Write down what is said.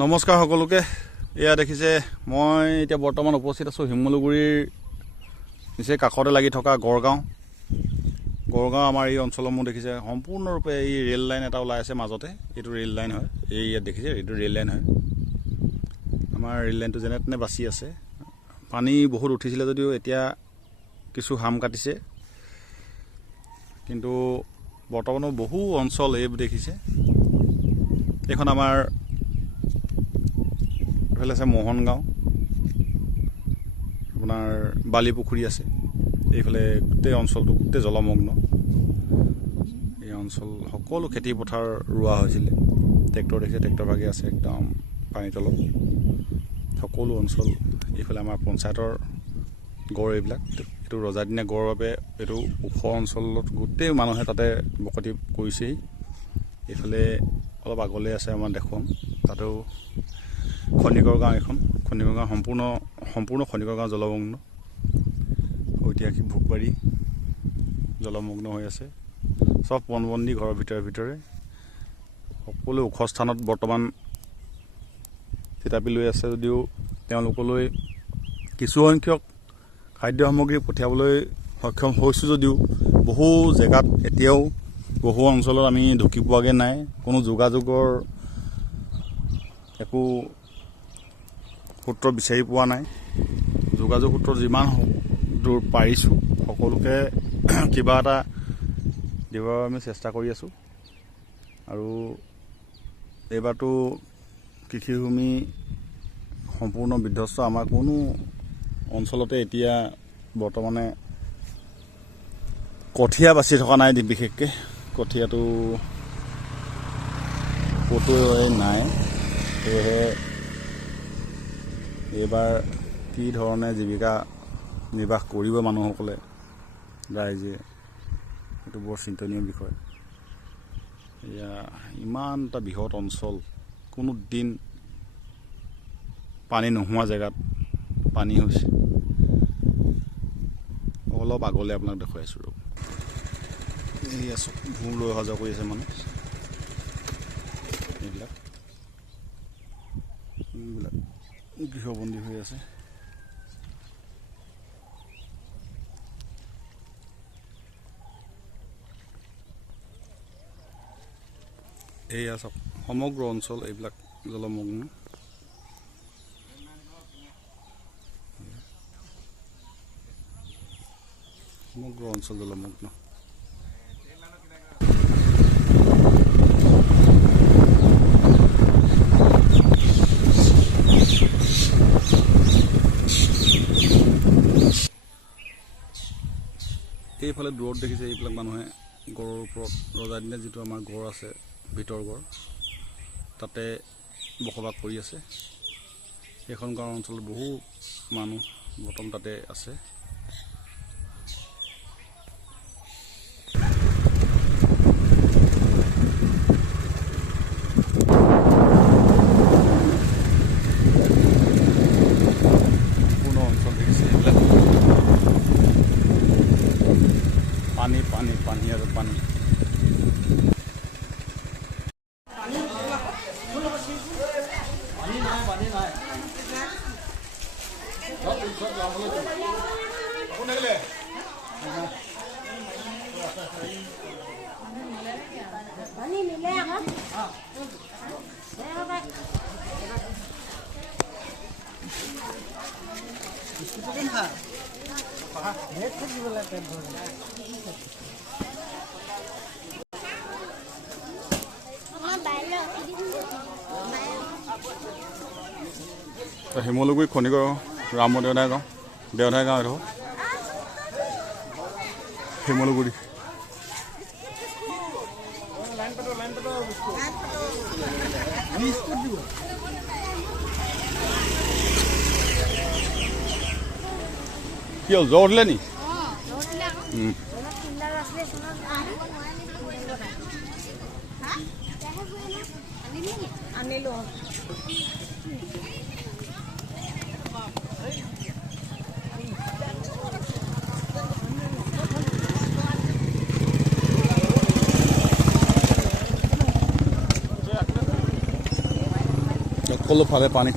নমস্কাৰ সকলোকে। এয়া দেখিছে মই এতিয়া বৰ্তমান উপস্থিত আছোঁ শিমলুগুৰিৰ নিচেই কাষতে লাগি থকা গড়গাঁও আমাৰ এই অঞ্চলৰ মোৰ দেখিছে সম্পূৰ্ণৰূপে এই ৰেল লাইন এটা ওলাই আছে মাজতে। এইটো ৰেল লাইন হয়, এই ইয়াত দেখিছে এইটো ৰেল লাইন হয়। আমাৰ ৰেল লাইনটো যেনে তেনে বাচি আছে। পানী বহুত উঠিছিলে যদিও এতিয়া কিছু হাম কাটিছে, কিন্তু বৰ্তমানো বহু অঞ্চল এই দেখিছে। এইখন আমাৰ এইফালে আছে মোহন গাঁও, আপোনাৰ বালি পুখুৰী আছে। এইফালে গোটেই অঞ্চলটো গোটেই জলমগ্ন। এই অঞ্চল সকলো খেতি পথাৰ ৰোৱা হৈছিলে। ট্ৰেক্টৰ দেখিছে, ট্ৰেক্টৰ ভাগি আছে একদম পানীৰ তলত। সকলো অঞ্চল এইফালে আমাৰ পঞ্চায়তৰ গড় এইবিলাক। এইটো ৰজাদিনীয়া গড়ৰ বাবে এইটো ওখ অঞ্চলত গোটেই মানুহে তাতে বসতি কৰিছেই। এইফালে অলপ আগলৈ আছে আমাৰ দেখুৱাম, তাতেও খনিকৰ গাঁও। এখন খনিকৰ গাঁও সম্পূৰ্ণ খনিকৰ গাঁও জলমগ্ন। ঐতিহাসিক ভোগবাৰী জলমগ্ন হৈ আছে। চব পণবন্দী ঘৰৰ ভিতৰে সকলো ওখ স্থানত বৰ্তমান থিতাপি লৈ আছে যদিও তেওঁলোকলৈ কিছুসংখ্যক খাদ্য সামগ্ৰী পঠিয়াবলৈ সক্ষম হৈছোঁ যদিও বহু জেগাত এতিয়াও বহু অঞ্চলত আমি ঢুকি পোৱাগৈ নাই। কোনো যোগাযোগৰ একো সূত্ৰ বিচাৰি পোৱা নাই। যোগাযোগ সূত্ৰ যিমান দূৰ পাৰিছোঁ সকলোকে কিবা এটা দিবৰ আমি চেষ্টা কৰি আছোঁ। আৰু এইবাৰতো কৃষিভূমি সম্পূৰ্ণ বিধ্বস্ত। আমাৰ কোনো অঞ্চলতে এতিয়া বৰ্তমানে কঠীয়া বাচি থকা নাই। বিশেষকৈ কঠীয়াটো ক'তো নাই। সেয়েহে এইবাৰ কি ধৰণে জীৱিকা নিৰ্বাহ কৰিব মানুহসকলে, ৰাইজে, এইটো বৰ চিন্তনীয় বিষয়। এয়া ইমান এটা বৃহৎ অঞ্চল, কোনো দিন পানী নোহোৱা জেগাত পানী হৈছে। অলপ আগলৈ আপোনাক দেখুৱাইছোঁ ৰ'ব। এই আছোঁ ভূৰ লৈ অহা যোৱা কৰি আছে মানুহ। এইবিলাক গৃহবন্দী হৈ আছে। এয়া চাওক সমগ্ৰ অঞ্চল এইবিলাক জলমগ্ন। সমগ্ৰ অঞ্চল জলমগ্ন। এইফালে দূৰত দেখিছে এইবিলাক মানুহে গড়ৰ ওপৰত ৰজাদিনীয়া যিটো আমাৰ গড় আছে, ভিতৰ গড়, তাতে বসবাস কৰি আছে। সেইখন গাঁৱৰ অঞ্চলত বহু মানুহ বৰ্তমান তাতে আছে। সম্পূৰ্ণ অঞ্চল দেখিছে এইবিলাক পানী পানী পানী আৰু পানী। শিমলুগুৰি খনিকৰ দেওধাই গাঁও এইটো শিমলুগুৰি। কি হ'ল, জ্বৰ উঠিলে নি? সকলো ফালে পানী।